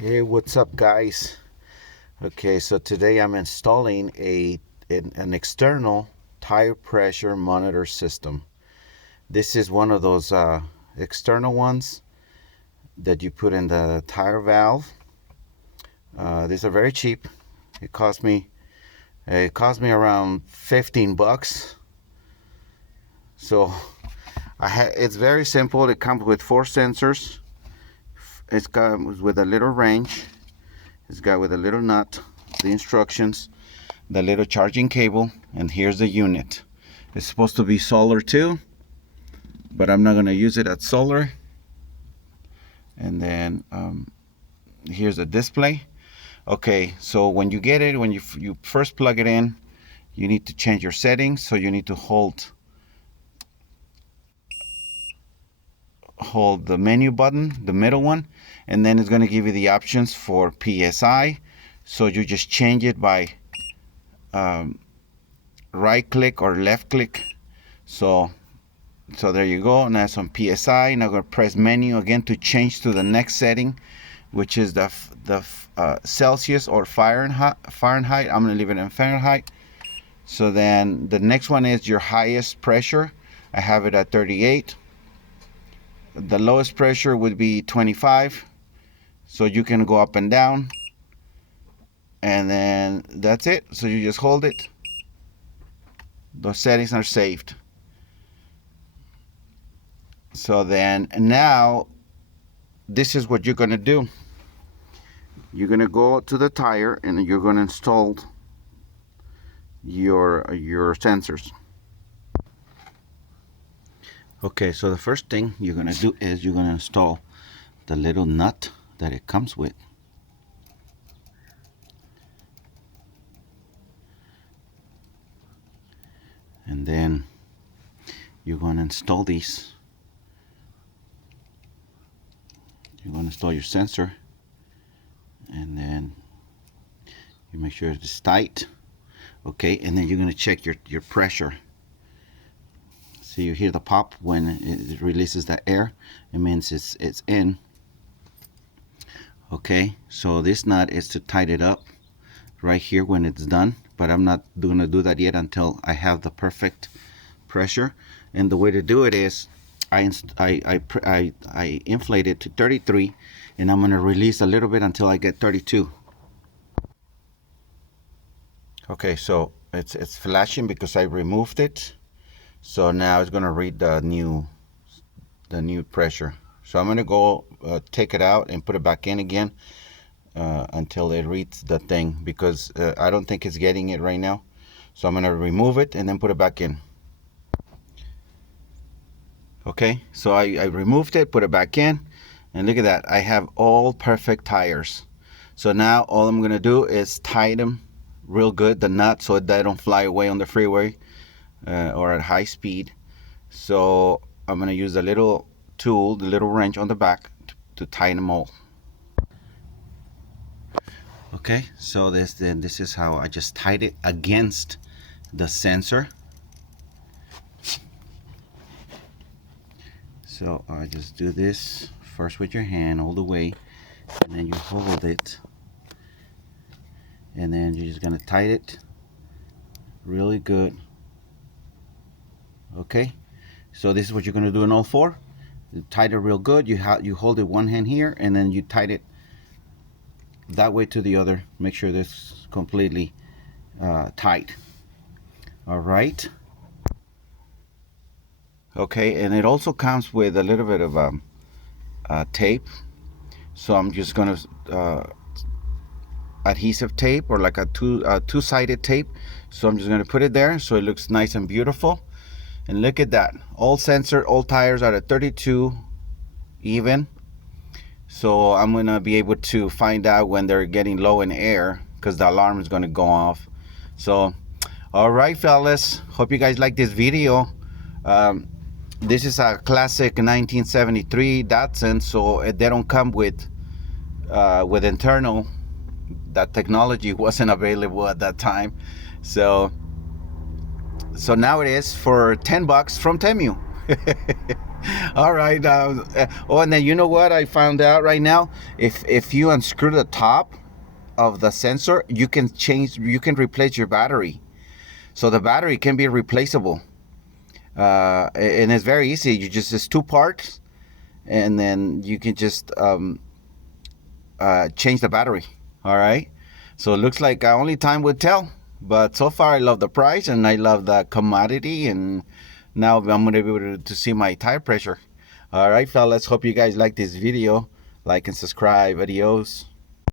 Hey, what's up, guys? Okay, so today I'm installing an external tire pressure monitor system. This is one of those external ones that you put in the tire valve. These are very cheap. It cost me around 15 bucks. So it's very simple. It comes with 4 sensors. It's comes with a little wrench. It's got with a little nut, the instructions, the little charging cable, and here's the unit. It's supposed to be solar too, but I'm not going to use it as solar. And then here's the display. Okay, so when you get it, when you first plug it in, you need to change your settings. So you need to hold the menu button, the middle one, and then it's going to give you the options for PSI. So you just change it by right click or left click. So there you go. Now it's on PSI. Now I'm going to press menu again to change to the next setting, which is the Celsius or Fahrenheit. I'm going to leave it in Fahrenheit. So then the next one is your highest pressure. I have it at 38. The lowest pressure would be 25. So you can go up and down. And then that's it. So you just hold it. Those settings are saved. So then now this is what you're going to do. You're going to go to the tire and you're going to install your sensors. Okay, so the first thing you're going to do is you're going to install the little nut that it comes with. And then you're going to install these. You're going to install your sensor, and then you make sure it's tight. Okay, and then you're going to check your pressure. So you hear the pop when it releases the air. It means it's in. Okay, so this nut is to tighten it up right here when it's done, but I'm not going to do that yet until I have the perfect pressure. And the way to do it is I inflate it to 33, and I'm going to release a little bit until I get 32. Okay, so it's flashing because I removed it. So now it's going to read the new pressure. So I'm going to go take it out and put it back in again until it reads the thing, because I don't think it's getting it right now. So I'm going to remove it and then put it back in. Okay, so I removed it, put it back in, and look at that. I have all perfect tires. So now all I'm going to do is tighten them real good, the nut, so they don't fly away on the freeway or at high speed. So I'm going to use the little tool, the little wrench on the back to tighten them all. Okay, so this is how I just tied it against the sensor. So I just do this first with your hand all the way, and then you hold it, and then you're just gonna tighten it really good. Okay, so this is what you're gonna do in all 4. You tighten it real good. You hold it one hand here, and then you tighten it that way to the other. Make sure this is completely tight. All right. Okay, and it also comes with a little bit of tape. So I'm just gonna adhesive tape, or like a two-sided tape. So I'm just gonna put it there so it looks nice and beautiful. And look at that. All tires are at 32 even. So I'm gonna be able to find out when they're getting low in air, because the alarm is gonna go off. So, all right, fellas. Hope you guys like this video. This is a classic 1973 Datsun, so they don't come with internal. That technology wasn't available at that time. So now it is for 10 bucks from TEMU. All right. Oh, and then you know what I found out right now? If you unscrew the top of the sensor, you can replace your battery. So the battery can be replaceable, and it's very easy. It's two parts, and then you can just change the battery. All right. So it looks like only time would tell. But so far, I love the price and I love the commodity, and now I'm going to be able to see my tire pressure. All right, fellas. Hope you guys like this video. Like and subscribe. Adios.